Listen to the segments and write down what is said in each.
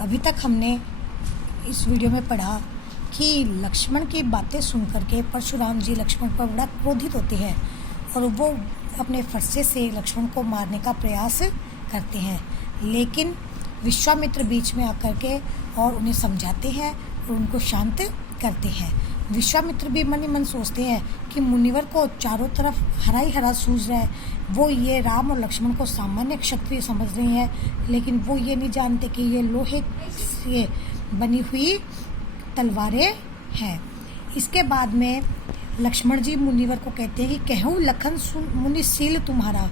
अभी तक हमने इस वीडियो में पढ़ा कि लक्ष्मण की बातें सुन करके परशुराम जी लक्ष्मण पर बड़ा क्रोधित होते हैं और वो अपने फरसे से लक्ष्मण को मारने का प्रयास करते हैं, लेकिन विश्वामित्र बीच में आकर के और उन्हें समझाते हैं और उनको शांत करते हैं। विश्वामित्र भी मन ही मन सोचते हैं कि मुनिवर को चारों तरफ हरा ही हरा सूझ रहा है, वो ये राम और लक्ष्मण को सामान्य क्षत्रिय समझ रहे हैं, लेकिन वो ये नहीं जानते कि ये लोहे से बनी हुई तलवारें हैं। इसके बाद में लक्ष्मण जी मुनिवर को कहते हैं कि कहूँ लखन सुन मुनि शील तुम्हारा।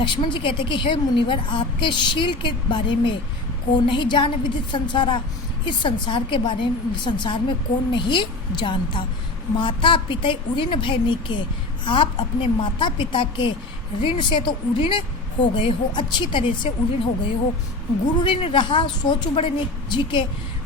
लक्ष्मण जी कहते हैं कि हे मुनिवर, आपके शील के बारे में कौन नहीं जान विदित संसारा। इस संसार के बारे में संसार में कौन नहीं जानता। माता पिता उऋण भय नीके, आप अपने माता पिता के ऋण से तो उऋण हो गए हो, अच्छी तरह से उऋण हो गए हो। गुरु ऋण रहा सोच बड़े जी के,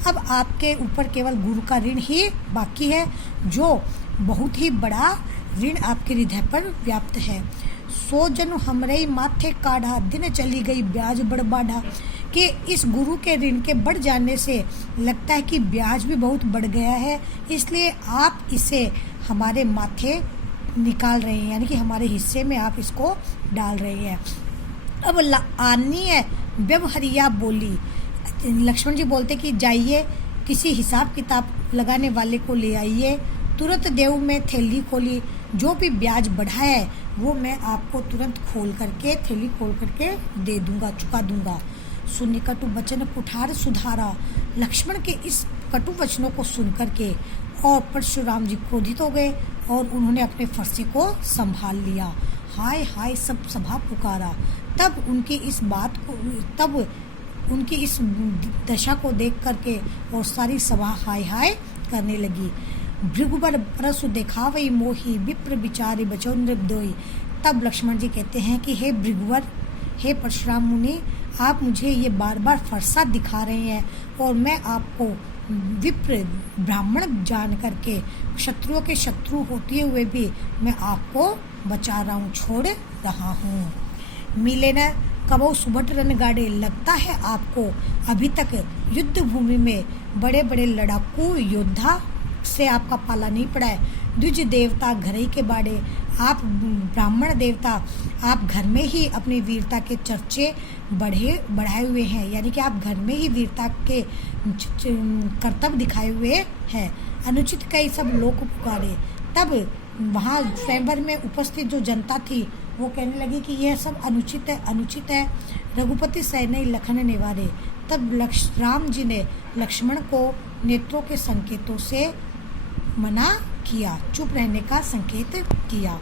अब आपके ऊपर केवल गुरु का ऋण ही बाकी है, जो बहुत ही बड़ा ऋण आपके हृदय पर व्याप्त है। सो जनु हमरे माथे काढ़ा, दिन चली गई ब्याज बढ़ बाढ़ा। कि इस गुरु के ऋण के बढ़ जाने से लगता है कि ब्याज भी बहुत बढ़ गया है, इसलिए आप इसे हमारे माथे निकाल रहे हैं, यानी कि हमारे हिस्से में आप इसको डाल रहे हैं। अब आनी है व्यवहारिया बोली। लक्ष्मण जी बोलते कि जाइए किसी हिसाब किताब लगाने वाले को ले आइए, तुरंत देव में थैली खोली, जो भी ब्याज बढ़ा है वो मैं आपको तुरंत खोल करके थैली खोल करके दे दूंगा, चुका दूंगा। सुनि कटु वचन कुठार सुधारा। लक्ष्मण के इस कटु वचनों को सुन करके और परशुराम जी क्रोधित हो गए और उन्होंने अपने फरसे को संभाल लिया। हाय हाय सब सभा पुकारा। तब उनकी इस दशा को देख करके और सारी सभा हाय हाय करने लगी। भृगुबर परसु देखावई मोही, विप्र विचारे बचो नृपदोई। तब लक्ष्मण जी कहते हैं कि हे भृगुवर, हे परशुराम मुनि, आप मुझे ये बार बार फरसा दिखा रहे हैं और मैं आपको विप्र ब्राह्मण जान करके शत्रुओं के शत्रु होते हुए भी मैं आपको बचा रहा हूँ, छोड़ रहा हूँ। मिले न कबो सुबट रन गाड़े, लगता है आपको अभी तक युद्ध भूमि में बड़े बड़े लड़ाकू योद्धा से आपका पाला नहीं पड़ा है। द्विज देवता घर ही के बाड़े, आप ब्राह्मण देवता आप घर में ही अपनी वीरता के चर्चे बढ़ाए हुए हैं, यानी कि आप घर में ही वीरता के कर्तव्य दिखाए हुए हैं। अनुचित कई सब लोग पुकारे। तब वहाँ स्वयंवर में उपस्थित जो जनता थी वो कहने लगी कि यह सब अनुचित है, अनुचित है। रघुपति सैन्य लखन निवारे। तब राम जी ने लक्ष्मण को नेत्रों के संकेतों से मना किया, चुप रहने का संकेत किया।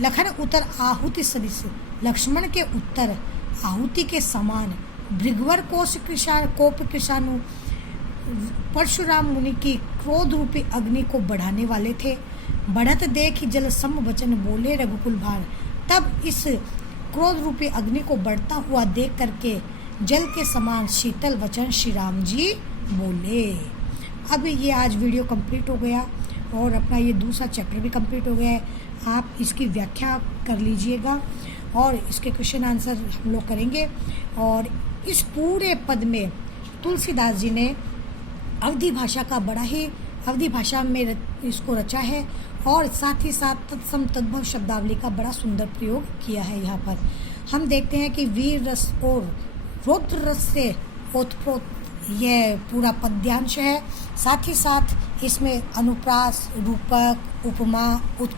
लखन उत्तर आहुति सदृश, लक्ष्मण के उत्तर आहुति के समान। भृगुवर कोप कृषाणु परशुराम मुनि की क्रोध रूपी अग्नि को बढ़ाने वाले थे। बढ़त देख जल सम वचन बोले रघुकुल भार। तब इस क्रोध रूपी अग्नि को बढ़ता हुआ देख करके जल के समान शीतल वचन श्री राम जी बोले। अब ये आज वीडियो कंप्लीट हो गया और अपना ये दूसरा चैप्टर भी कंप्लीट हो गया है। आप इसकी व्याख्या कर लीजिएगा और इसके क्वेश्चन आंसर हम लोग करेंगे। और इस पूरे पद में तुलसीदास जी ने अवधी भाषा का बड़ा ही अवधी भाषा में इसको रचा है और साथ ही साथ तत्सम तद्भव शब्दावली का बड़ा सुंदर प्रयोग किया है। यहाँ पर हम देखते हैं कि वीर रस और रौद्र रस से ओतप्रोत यह पूरा पद्यांश है। साथ ही साथ इसमें अनुप्रास, रूपक, उपमा, उत्प्रेक्षा